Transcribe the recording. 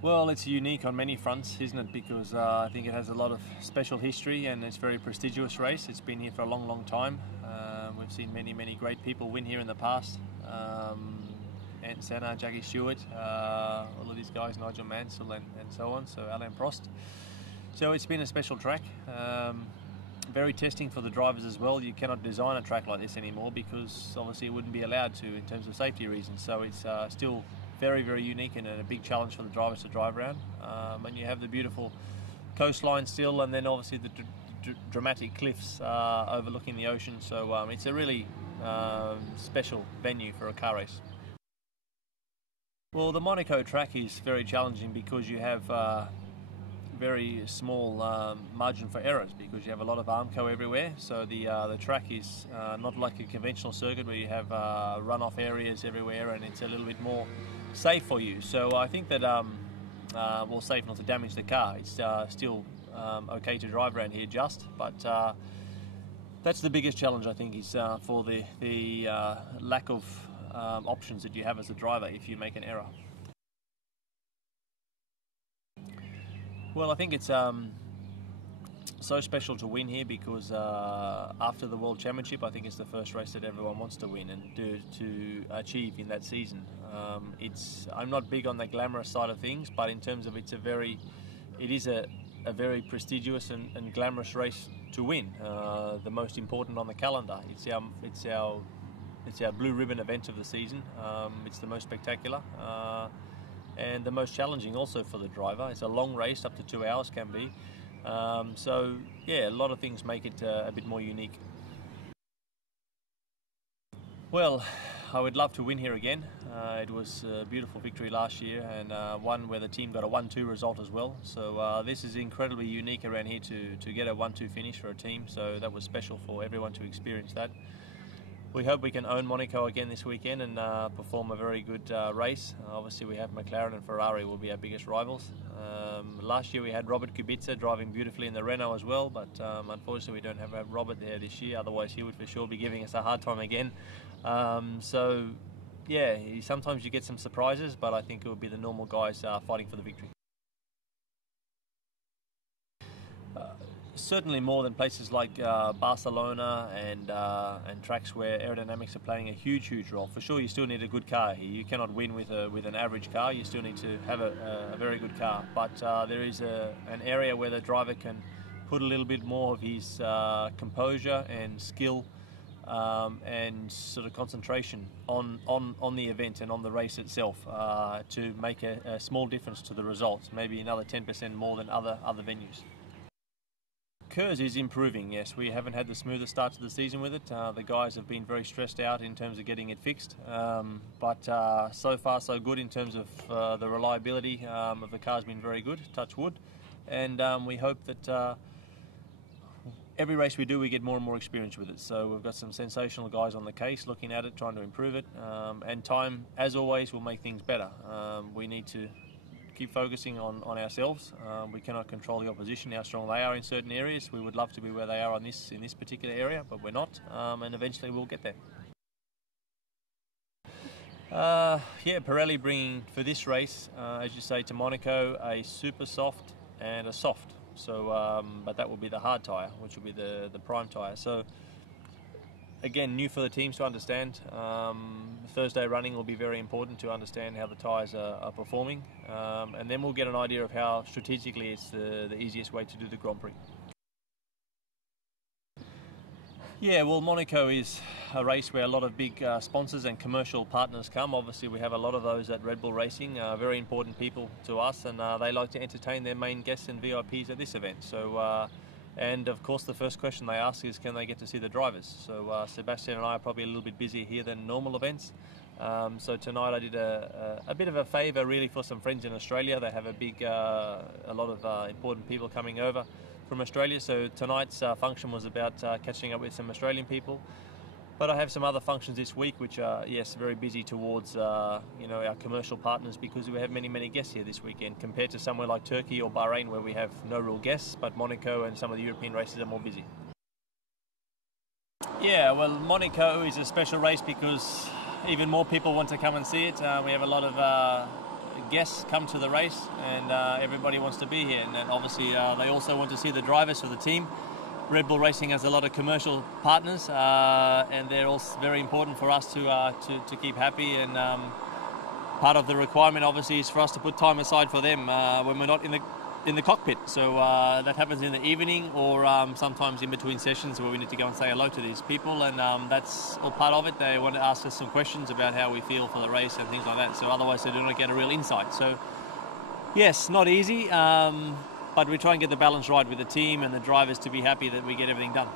Well, it's unique on many fronts, isn't it? Because I think it has a lot of special history and it's a very prestigious race. It's been here for a long, long time. We've seen many great people win here in the past. Ant Senna, Jackie Stewart, all of these guys, Nigel Mansell and so on, so Alain Prost. So it's been a special track. Very testing for the drivers as well. You cannot design a track like this anymore because obviously it wouldn't be allowed to in terms of safety reasons. So it's still very unique and a big challenge for the drivers to drive around. And you have the beautiful coastline still, and then obviously the dramatic cliffs overlooking the ocean. So it's a really special venue for a car race. Well, the Monaco track is very challenging because you have very small margin for errors because you have a lot of Armco everywhere. So the track is not like a conventional circuit where you have runoff areas everywhere, and it's a little bit more safe for you. So I think that well, safe not to damage the car. It's still okay to drive around here, but that's the biggest challenge I think is for the lack of options that you have as a driver if you make an error. Well, I think it's so special to win here because after the World Championship, I think it's the first race that everyone wants to win and to achieve in that season. I'm not big on the glamorous side of things, but in terms of it is a very prestigious and glamorous race to win. The most important on the calendar. It's our blue ribbon event of the season. It's the most spectacular. And the most challenging also for the driver. It's a long race, up to 2 hours can be. So yeah, a lot of things make it a bit more unique. Well, I would love to win here again. It was a beautiful victory last year, and one where the team got a 1-2 result as well. So this is incredibly unique around here to get a 1-2 finish for a team. So that was special for everyone to experience that. We hope we can own Monaco again this weekend and perform a very good race. Obviously we have McLaren and Ferrari will be our biggest rivals. Last year we had Robert Kubica driving beautifully in the Renault as well, but unfortunately we don't have Robert there this year, otherwise he would for sure be giving us a hard time again. So yeah, sometimes you get some surprises, but I think it would be the normal guys fighting for the victory. Certainly more than places like Barcelona and tracks where aerodynamics are playing a huge role. For sure, you still need a good car here. You cannot win with an average car. You still need to have a very good car. But there is an area where the driver can put a little bit more of his composure and skill and sort of concentration on the event and on the race itself to make a small difference to the results. Maybe another 10% more than other venues. Kurz is improving, yes. We haven't had the smoothest start to the season with it. The guys have been very stressed out in terms of getting it fixed. But so far so good in terms of the reliability of the car's been very good, touch wood. And we hope that every race we do, we get more and more experience with it. So we've got some sensational guys on the case looking at it, trying to improve it. And time, as always, will make things better. We need to keep focusing on ourselves. We cannot control the opposition, how strong they are in certain areas. We would love to be where they are in this particular area, but we're not, and eventually we'll get there. Yeah, Pirelli bringing for this race, as you say, to Monaco, a super soft and a soft. So, but that will be the hard tyre, which will be the prime tyre. So, again, new for the teams to understand. Thursday running will be very important to understand how the tyres are performing, and then we'll get an idea of how strategically it's the easiest way to do the Grand Prix. Yeah, well, Monaco is a race where a lot of big sponsors and commercial partners come. Obviously, we have a lot of those at Red Bull Racing, very important people to us, and they like to entertain their main guests and VIPs at this event. So. And of course the first question they ask is, can they get to see the drivers? So Sebastian and I are probably a little bit busier here than normal events. So tonight I did a bit of a favour really for some friends in Australia. They have a lot of important people coming over from Australia. So tonight's function was about catching up with some Australian people. But I have some other functions this week which are, yes, very busy towards our commercial partners, because we have many guests here this weekend compared to somewhere like Turkey or Bahrain where we have no real guests, but Monaco and some of the European races are more busy. Yeah, well, Monaco is a special race because even more people want to come and see it. We have a lot of guests come to the race, and everybody wants to be here. And then obviously they also want to see the drivers for the team. Red Bull Racing has a lot of commercial partners, and they're also very important for us to keep happy. And part of the requirement, obviously, is for us to put time aside for them when we're not in the cockpit. So that happens in the evening, or sometimes in between sessions where we need to go and say hello to these people, and that's all part of it. They want to ask us some questions about how we feel for the race and things like that. So otherwise, they do not get a real insight. So yes, not easy. But we try and get the balance right with the team and the drivers to be happy that we get everything done.